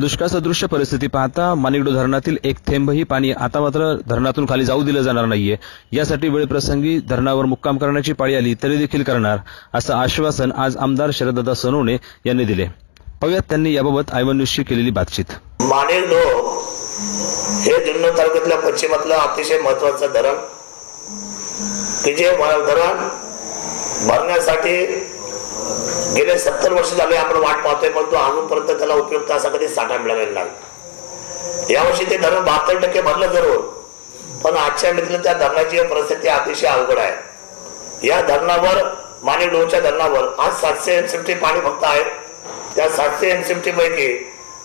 दुष्काळसदृश परिस्थिती पाहता माणिकडो धरणातील एक थेंबही पाणी आता मात्र धरणातून खाली जाऊ दिलं जाणार नाहीये। यासाठी वेळप्रसंगी धरणावर मुक्काम करण्याची पाळी आली तरी देखील करणार असं आश्वासन आज आमदार शरददादा सोनवणे यांनी दिले। पाहूयात त्यांनी याबाबत आयवन न्यूजशी केलेली बातचीत। माणिकडो हे जुन्नर तालुक्यातल्या पश्चिमातलं अतिशय महत्त्वाचं धरण की जे धरण भरण्यासाठी गेले 70 वर्ष झाले आपण वाट पाहतोय, परंतु अजूनपर्यंत त्याला उपयुक्त असा कधी साठा मिळालेला नाही। यावर्षी ते धरण 72% भरलं जरूर, पण आजच्या मितीला त्या धरणाची परिस्थिती अतिशय अवघड आहे। या धरणावर माणिकडोच्या धरणावर आज 700 MCMT पाणी फक्त आहे। त्या 700 MCMT पैकी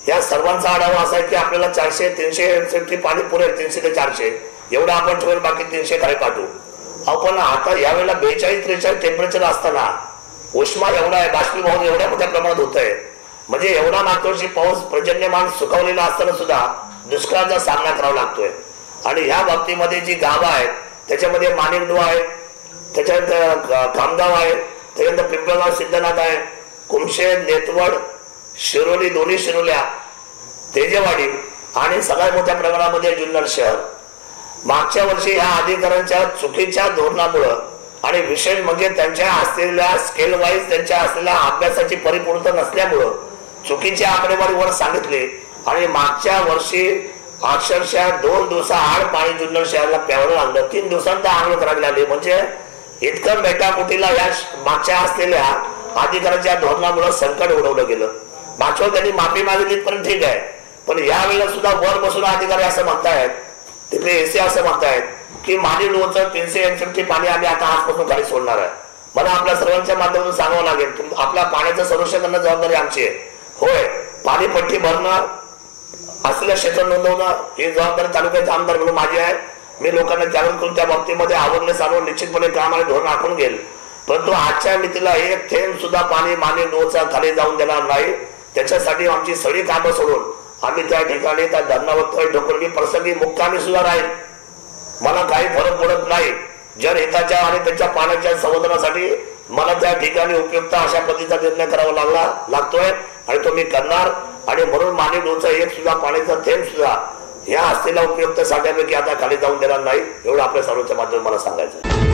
या सर्वांचा आढावा असा आहे की आपल्याला 400-300 MCMT पाणी पुरेल, 300 ते 400 एवढं आपण ठेवून बाकी 300 खाली पाठवू। आपण आता यावेळेला 42-43 टेम्परेचर असताना उष्मा एवढा आहे, बाष्पीभवन एवढ्या मोठ्या प्रमाणात होत आहे, म्हणजे एवढा मागच्या वर्षी पाऊस पर्जन्यमान सुखावलेला असताना सुद्धा दुष्काळाचा सामना करावा लागतोय। आणि ह्या बाबतीमध्ये जी गावं आहेत त्याच्यामध्ये माणिकडो आहे, त्याच्यानंतर खामगाव आहे, त्याच्यानंतर पिंपळगाव सिद्धनाथ आहे, कुमशेत, नेतवड, शिरोली, दोन्ही शिरोल्या, तेजेवाडी आणि सगळ्यात मोठ्या प्रमाणामध्ये जुन्नर शहर। मागच्या वर्षी ह्या अधिकाऱ्यांच्या चुकीच्या धोरणामुळे आणि विशेष म्हणजे त्यांच्या असलेल्या स्केल वाईज त्यांच्या असलेल्या अभ्यासाची परिपूर्णता नसल्यामुळे चुकीची आकडेवारीवर सांगितले आणि मागच्या वर्षी अक्षरशः 2 दिवसाआड पाणी जुन्नर शहराला प्यावं लागलं, 3 दिवसांत आंघोळ करायला लागली। म्हणजे इतकं मेटाकुटीला या मागच्या असलेल्या अधिकाऱ्यांच्या धोरणामुळे संकट उडवलं गेलं। मागच्या त्यांनी माफी मागितली पण ठीक आहे, पण यावेळेला सुद्धा वर बसून अधिकारी असं म्हणतायत, तिकडे एसी असं म्हणतायत की माणिकडोचं 300 MCMT पाणी आम्ही आता आजपासून खाली सोडणार आहे। मला आपल्या सर्वांच्या माध्यमातून सांगावं लागेल, आपल्या पाण्याचं संरक्षण करणं जबाबदारी आमची आहे। होय, पाणीपट्टी भरणं, असलेलं क्षेत्र नोंदवणं ही जबाबदारी तालुक्याचे आमदार म्हणून माझी आहे। मी लोकांना जागृत करून त्या बाबतीमध्ये आवडण्यास आणून निश्चितपणे काम आणि धोरण आखून घेईल, परंतु आजच्या मितीला एक थेंब सुद्धा पाणी माणिकडोचा खाली जाऊन देणार नाही। त्याच्यासाठी आमची सगळी कामं सोडून आम्ही त्या ठिकाणी त्या धरणावर ढोकरली प्रसंगी मुक्कामी सुद्धा राहील। मला काही फरक पडत नाही, जनहिताच्या आणि त्यांच्या पाण्याच्या संवर्धनासाठी मला त्या ठिकाणी उपयुक्त अशा पद्धतीचा निर्णय करावा लागतोय आणि तो मी करणार। आणि म्हणून माणिकडोचा एक सुद्धा पाण्याचा थेंब सुद्धा या असलेल्या उपयुक्त साठ्यापैकी आता खाली जाऊन देणार नाही, एवढं आपल्या सर्वांच्या माध्यमातून मला सांगायचं।